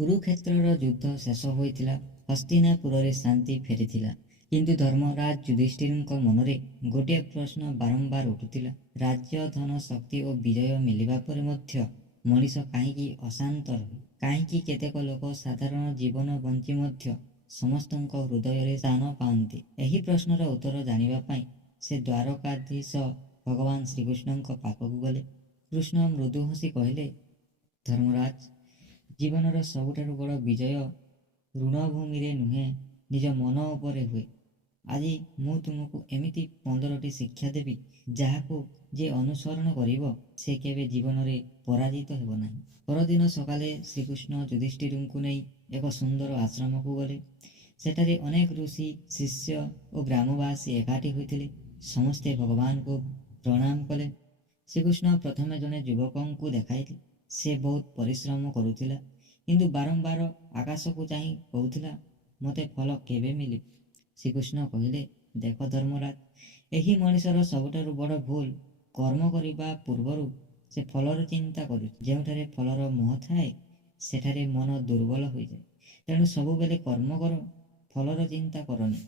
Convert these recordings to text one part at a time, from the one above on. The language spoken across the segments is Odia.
କୁରୁକ୍ଷେତ୍ରର ଯୁଦ୍ଧ ଶେଷ ହୋଇଥିଲା। ହସ୍ତିନାପୁରରେ ଶାନ୍ତି ଫେରିଥିଲା। କିନ୍ତୁ ଧର୍ମରାଜ ଯୁଧିଷ୍ଠିରଙ୍କ ମନରେ ଗୋଟିଏ ପ୍ରଶ୍ନ ବାରମ୍ବାର ଉଠୁଥିଲା। ରାଜ୍ୟ, ଧନ, ଶକ୍ତି ଓ ବିଜୟ ମିଳିବା ପରେ ମଧ୍ୟ ମଣିଷ କାହିଁକି ଅଶାନ୍ତ ରହେ? କାହିଁକି କେତେକ ଲୋକ ସାଧାରଣ ଜୀବନ ବଞ୍ଚି ମଧ୍ୟ ସମସ୍ତଙ୍କ ହୃଦୟରେ ସ୍ଥାନ ପାଆନ୍ତି? ଏହି ପ୍ରଶ୍ନର ଉତ୍ତର ଜାଣିବା ପାଇଁ ସେ ଦ୍ୱାରକାଧୀଶ ଭଗବାନ ଶ୍ରୀକୃଷ୍ଣଙ୍କ ପାଖକୁ ଗଲେ। କୃଷ୍ଣ ମୃଦୁ ହସି କହିଲେ, ଧର୍ମରାଜ, ଜୀବନର ସବୁଠାରୁ ବଡ଼ ବିଜୟ ଋଣଭୂମିରେ ନୁହେଁ, ନିଜ ମନ ଉପରେ ହୁଏ। ଆଜି ମୁଁ ତୁମକୁ ଏମିତି 15ଟି ଶିକ୍ଷା ଦେବି, ଯାହାକୁ ଯେ ଅନୁସରଣ କରିବ ସେ କେବେ ଜୀବନରେ ପରାଜିତ ହେବ ନାହିଁ। ପରଦିନ ସକାଳେ ଶ୍ରୀକୃଷ୍ଣ ଯୁଧିଷ୍ଠିରଙ୍କୁ ନେଇ ଏକ ସୁନ୍ଦର ଆଶ୍ରମକୁ ଗଲେ। ସେଠାରେ ଅନେକ ଋଷି, ଶିଷ୍ୟ ଓ ଗ୍ରାମବାସୀ ଏକାଠି ହୋଇଥିଲେ। ସମସ୍ତେ ଭଗବାନଙ୍କୁ ପ୍ରଣାମ କଲେ। ଶ୍ରୀକୃଷ୍ଣ ପ୍ରଥମେ ଜଣେ ଯୁବକଙ୍କୁ ଦେଖାଇଲେ। ସେ ବହୁତ ପରିଶ୍ରମ କରୁଥିଲା, କିନ୍ତୁ ବାରମ୍ବାର ଆକାଶକୁ ଚାହିଁ କହୁଥିଲା, ମୋତେ ଫଳ କେବେ ମିଳିବ? ଶ୍ରୀକୃଷ୍ଣ କହିଲେ, ଦେଖ ଧର୍ମରାଜ, ଏହି ମଣିଷର ସବୁଠାରୁ ବଡ଼ ଭୁଲ, କର୍ମ କରିବା ପୂର୍ବରୁ ସେ ଫଳର ଚିନ୍ତା କରୁଛି। ଯେଉଁଠାରେ ଫଳର ମୋହ ଥାଏ, ସେଠାରେ ମନ ଦୁର୍ବଳ ହୋଇଯାଏ। ତେଣୁ ସବୁବେଳେ କର୍ମ କର, ଫଳର ଚିନ୍ତା କରନି।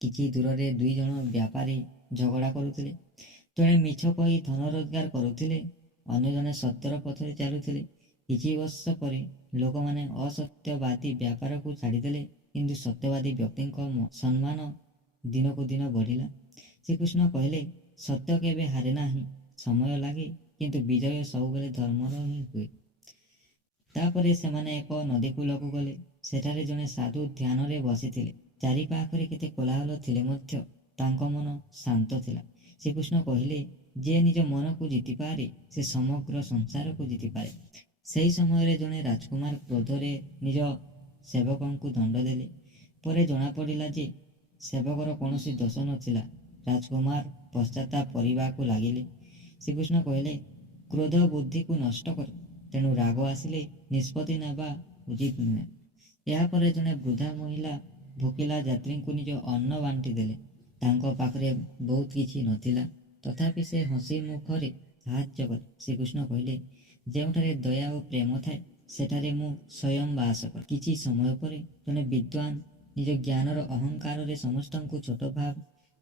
କିଛି ଦୂରରେ ଦୁଇ ଜଣ ବ୍ୟାପାରୀ ଝଗଡ଼ା କରୁଥିଲେ। ଜଣେ ମିଛ କହି ଧନ ରୋଜଗାର କରୁଥିଲେ, ଅନ୍ୟ ଜଣେ ସତ୍ୟର ପଥରେ ଚାଲୁଥିଲେ। କିଛି ବର୍ଷ ପରେ ଲୋକମାନେ ଅସତ୍ୟବାଦୀ ବ୍ୟାପାରକୁ ଛାଡ଼ିଦେଲେ, କିନ୍ତୁ ସତ୍ୟବାଦୀ ବ୍ୟକ୍ତିଙ୍କ ସମ୍ମାନ ଦିନକୁ ଦିନ ବଢ଼ିଲା। ଶ୍ରୀକୃଷ୍ଣ କହିଲେ, ସତ୍ୟ କେବେ ହାରେ ନାହିଁ। ସମୟ ଲାଗେ, କିନ୍ତୁ ବିଜୟ ସବୁବେଳେ ଧର୍ମର ହିଁ ହୁଏ। ତାପରେ ସେମାନେ ଏକ ନଦୀ କୂଳକୁ ଗଲେ। ସେଠାରେ ଜଣେ ସାଧୁ ଧ୍ୟାନରେ ବସିଥିଲେ। ଚାରିପାଖରେ କେତେ କୋଳାହଳ ଥିଲେ ମଧ୍ୟ ତାଙ୍କ ମନ ଶାନ୍ତ ଥିଲା। ଶ୍ରୀକୃଷ୍ଣ କହିଲେ, ଯେ ନିଜ ମନକୁ ଜିତିପାରେ ସେ ସମଗ୍ର ସଂସାରକୁ ଜିତିପାରେ। ସେହି ସମୟରେ ଜଣେ ରାଜକୁମାର କ୍ରୋଧରେ ନିଜ ସେବକଙ୍କୁ ଦଣ୍ଡ ଦେଲେ। ପରେ ଜଣାପଡ଼ିଲା ଯେ ସେବକର କୌଣସି ଦୋଷ ନଥିଲା। ରାଜକୁମାର ପଶ୍ଚାତାପ କରିବାକୁ ଲାଗିଲେ। ଶ୍ରୀକୃଷ୍ଣ କହିଲେ, କ୍ରୋଧ ବୁଦ୍ଧିକୁ ନଷ୍ଟ କରେ, ତେଣୁ ରାଗ ଆସିଲେ ନିଷ୍ପତ୍ତି ନେବା ଉଚିତ ନୁହେଁ। ଏହାପରେ ଜଣେ ବୃଦ୍ଧା ମହିଳା ଭୋକିଲା ଯାତ୍ରୀଙ୍କୁ ନିଜ ଅନ୍ନ ବାଣ୍ଟି ଦେଲେ। ତାଙ୍କ ପାଖରେ ବହୁତ କିଛି ନଥିଲା, ତଥାପି ସେ ହସି ମୁଖରେ ସାହାଯ୍ୟ କଲେ। ଶ୍ରୀକୃଷ୍ଣ କହିଲେ, ଯେଉଁଠାରେ ଦୟା ଓ ପ୍ରେମ ଥାଏ, ସେଠାରେ ମୁଁ ସ୍ୱୟଂ ବାସ କରେ। କିଛି ସମୟ ପରେ ଜଣେ ବିଦ୍ୱାନ ନିଜ ଜ୍ଞାନର ଅହଙ୍କାରରେ ସମସ୍ତଙ୍କୁ ଛୋଟ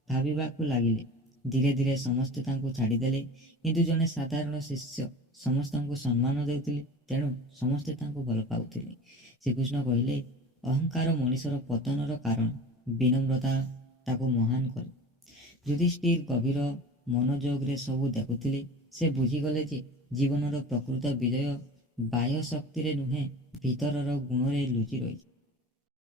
ଭାବିବାକୁ ଲାଗିଲେ। ଧୀରେ ଧୀରେ ସମସ୍ତେ ତାଙ୍କୁ ଛାଡ଼ିଦେଲେ, କିନ୍ତୁ ଜଣେ ସାଧାରଣ ଶିଷ୍ୟ ସମସ୍ତଙ୍କୁ ସମ୍ମାନ ଦେଉଥିଲେ, ତେଣୁ ସମସ୍ତେ ତାଙ୍କୁ ଭଲ ପାଉଥିଲେ। ଶ୍ରୀକୃଷ୍ଣ କହିଲେ, ଅହଙ୍କାର ମଣିଷର ପତନର କାରଣ, ବିନମ୍ରତା ତାକୁ ମହାନ କରେ। ଯୁଧିଷ୍ଠିର ଗଭୀର ମନୋଯୋଗରେ ସବୁ ଦେଖୁଥିଲେ। ସେ ବୁଝିଗଲେ ଯେ ଜୀବନର ପ୍ରକୃତ ବିଜୟ ବାହ୍ୟ ଶକ୍ତିରେ ନୁହେଁ, ଭିତରର ଗୁଣରେ ଲୁଚି ରହିଛି।